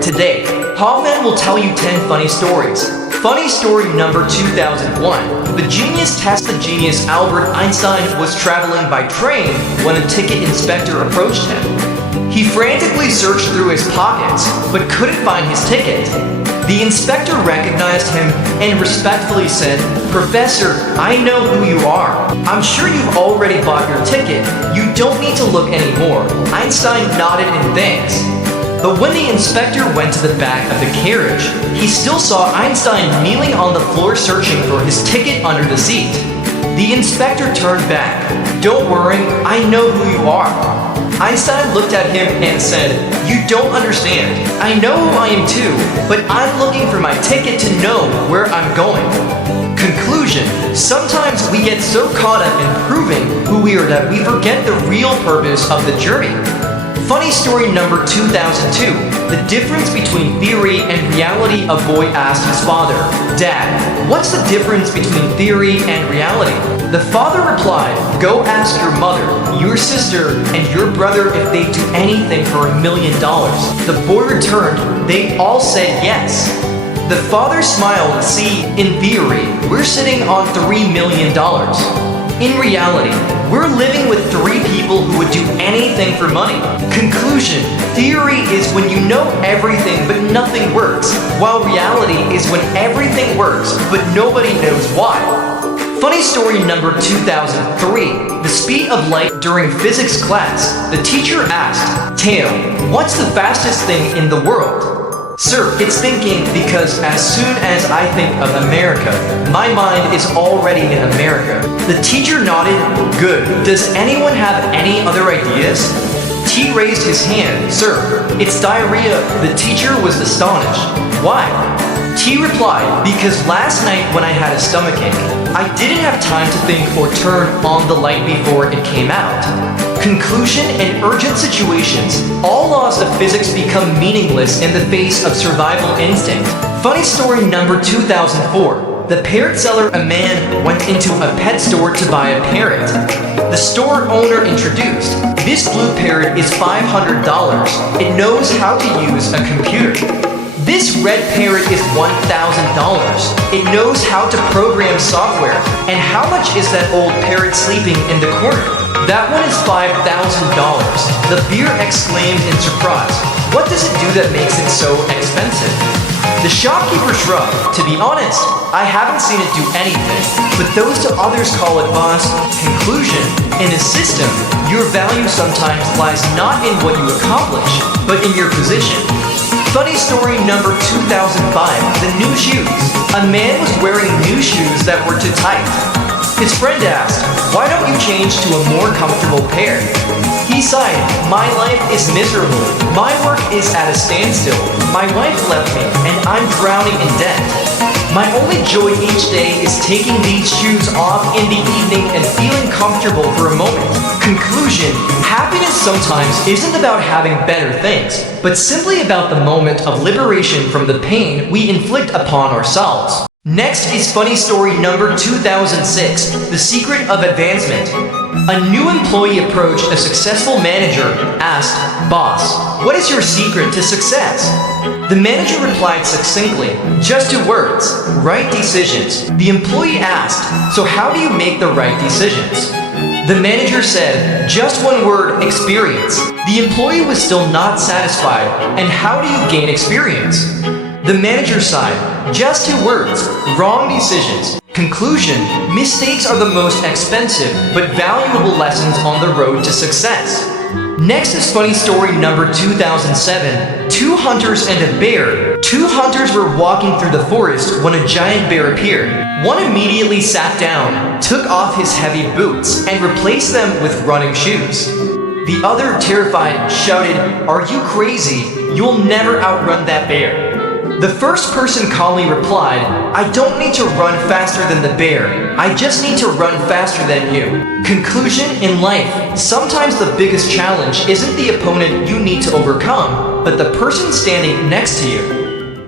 Today, Hoffman will tell you 10 funny stories. Funny story number 2001. The genius test the genius Albert Einstein was traveling by train when a ticket inspector approached him. He frantically searched through his pockets, but couldn't find his ticket. The inspector recognized him and respectfully said, "Professor, I know who you are. I'm sure you've already bought your ticket. You don't need to look anymore." Einstein nodded in thanks. But when the inspector went to the back of the carriage, he still saw Einstein kneeling on the floor searching for his ticket under the seat. The inspector turned back. "Don't worry, I know who you are." Einstein looked at him and said, "You don't understand. I know who I am too, but I'm looking for my ticket to know where I'm going." Conclusion: sometimes we get so caught up in proving who we are that we forget the real purpose of the journey. Funny story number 2002. The difference between theory and reality. A boy asked his father, "Dad, what's the difference between theory and reality?" The father replied, "Go ask your mother, your sister, and your brother if they'd do anything for $1 million. The boy returned, "They all said yes." The father smiled. "See, in theory, we're sitting on $3 million. In reality, we're living with 3 people who would do anything for money." Conclusion: theory is when you know everything but nothing works, while reality is when everything works but nobody knows why. Funny story number 2003. The speed of light during physics class. The teacher asked, "Theo, what's the fastest thing in the world?" "Sir, it's thinking, because as soon as I think of America, my mind is already in America." The teacher nodded. "Good. Does anyone have any other ideas?" T raised his hand. "Sir, it's diarrhea." The teacher was astonished. "Why?" T replied, "Because last night when I had a stomachache, I didn't have time to think or turn on the light before it came out." Conclusion: in urgent situations, all laws of physics become meaningless in the face of survival instinct. Funny story number 2004. The parrot seller. A man went into a pet store to buy a parrot. The store owner introduced, "This blue parrot is $500. It knows how to use a computer. This red parrot is $1,000. It knows how to program software. And how much is that old parrot sleeping in the corner?" "That one is $5,000. The bear exclaimed in surprise. "What does it do that makes it so expensive?" The shopkeeper shrugged. "To be honest, I haven't seen it do anything, but those to others call it boss." Conclusion: in a system, your value sometimes lies not in what you accomplish, but in your position. Funny story number 2005. The new shoes. A man was wearing new shoes that were too tight. His friend asked, "Why don't you change to a more comfortable pair?" He sighed, "My life is miserable. My work is at a standstill. My wife left me, and I'm drowning in debt. My only joy each day is taking these shoes off in the evening and feeling comfortable for a moment." Conclusion: happiness sometimes isn't about having better things, but simply about the moment of liberation from the pain we inflict upon ourselves. Next is funny story number 2006. The secret of advancement. A new employee approached a successful manager, asked, "Boss, what is your secret to success?" The manager replied succinctly, "Just 2 words, right decisions." The employee asked, "So how do you make the right decisions?" The manager said, "Just 1 word, experience." The employee was still not satisfied. "And how do you gain experience?" The manager sighed, "Just 2 words, wrong decisions." Conclusion: mistakes are the most expensive but valuable lessons on the road to success. Next is funny story number 2007. 2 hunters and a bear. 2 hunters were walking through the forest when a giant bear appeared. One immediately sat down, took off his heavy boots, and replaced them with running shoes. The other, terrified, shouted, "Are you crazy? You'll never outrun that bear." The first person calmly replied, "I don't need to run faster than the bear. I just need to run faster than you." Conclusion: in life, sometimes the biggest challenge isn't the opponent you need to overcome, but the person standing next to you.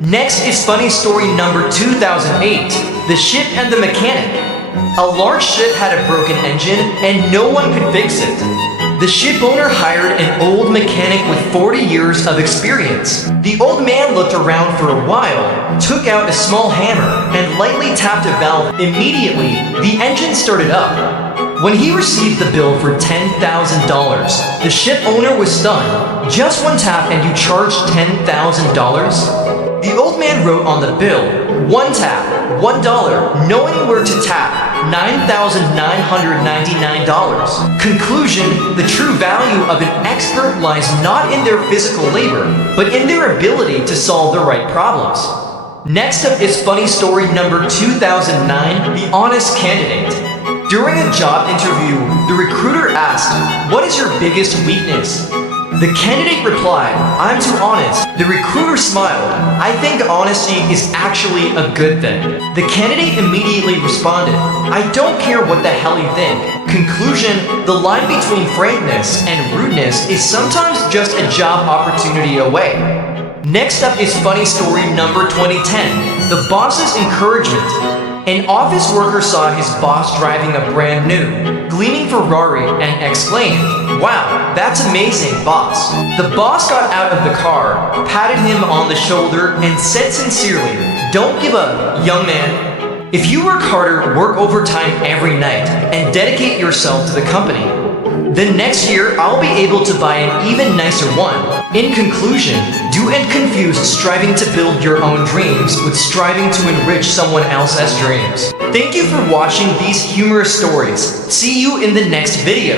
Next is funny story number 2008. The ship and the mechanic. A large ship had a broken engine and no one could fix it. The ship owner hired an old mechanic with 40 years of experience. The old man looked around for a while, took out a small hammer, and lightly tapped a valve. Immediately, the engine started up. When he received the bill for $10,000, the ship owner was stunned. Just one tap and you charged $10,000? The old man wrote on the bill, one tap, $1, knowing where to tap, $9,999. Conclusion, the true value of an expert lies not in their physical labor, but in their ability to solve the right problems. Next up is funny story number 2009, The Honest Candidate. During a job interview, the recruiter asked, "What is your biggest weakness?" The candidate replied, "I'm too honest." The recruiter smiled, "I think honesty is actually a good thing." The candidate immediately responded, "I don't care what the hell you think." Conclusion, the line between frankness and rudeness is sometimes just a job opportunity away. Next up is funny story number 2010, The Boss's Encouragement. An office worker saw his boss driving a brand new, gleaming Ferrari and exclaimed, "Wow, that's amazing, boss." The boss got out of the car, patted him on the shoulder, and said sincerely, "Don't give up, young man. If you work harder, work overtime every night, and dedicate yourself to the company, then next year I'll be able to buy an even nicer one." In conclusion, do and confuse striving to build your own dreams with striving to enrich someone else's dreams. Thank you for watching these humorous stories. See you in the next video.